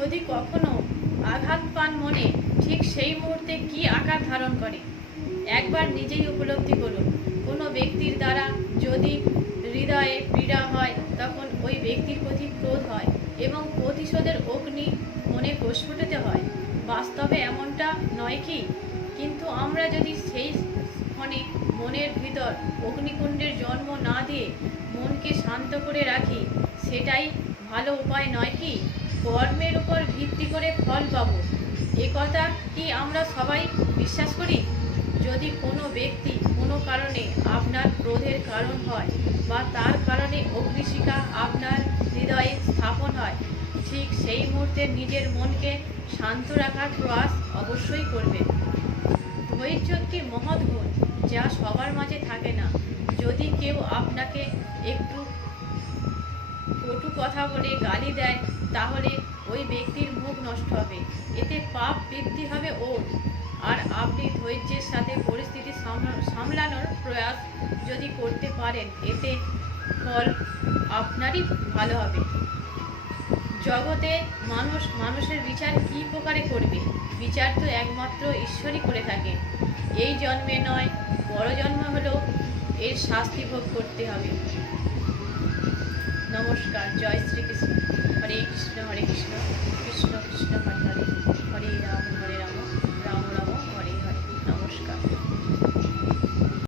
যদি কখনো আঘাত পান মনে, ঠিক সেই মুহূর্তে কি আকার ধারণ করে? একবার নিজেই উপলব্ধি করুন, কোনো ব্যক্তির দ্বারা যদি হৃদয়ে পীড়া হয়, তখন ওই ব্যক্তির প্রতি ক্রোধ হয় এবং প্রতিশোধের অগ্নি মনে প্রস্ফুটিত হয়। বাস্তবে এমনটা নয় কি? কিন্তু আমরা যদি সেই ক্ষণে মনের ভিতর অগ্নিকুণ্ডের জন্ম না দিয়ে মনকে শান্ত করে রাখি, সেটাই ভালো উপায় নয় কি? কর্মের উপর ভিত্তি করে ফল পাবো। এ কথা কি আমরা সবাই বিশ্বাস করি? যদি কোনো ব্যক্তি কোনো কারণে আপনার ক্রোধের কারণ হয় বা তার কারণে অগ্নিশিখা আপনার হৃদয়ে স্থাপন হয়, ঠিক সেই মুহূর্তে নিজের মনকে শান্ত রাখার প্রয়াস অবশ্যই করবে ধৈর্য একটি মহৎ গুণ যা সবার মাঝে থাকে না। যদি কেউ আপনাকে কথা বলে গালি দেয়, তাহলে ওই ব্যক্তির মুখ নষ্ট হবে। এতে পাপ বৃদ্ধি হবে ওর। আর আপনি ধৈর্যের সাথে পরিস্থিতি সামলা- সামলানোর প্রয়াস যদি করতে পারেন, এতে ফল আপনারই ভালো হবে। জগতে মানুষ মানুষের বিচার কী প্রকারে করবে? বিচার তো একমাত্র ঈশ্বরই করে থাকে। এই জন্মে নয়, বড় জন্ম হলেও এর শাস্তি ভোগ করতে হবে। নমস্কার জয় শ্রীকৃষ্ণ।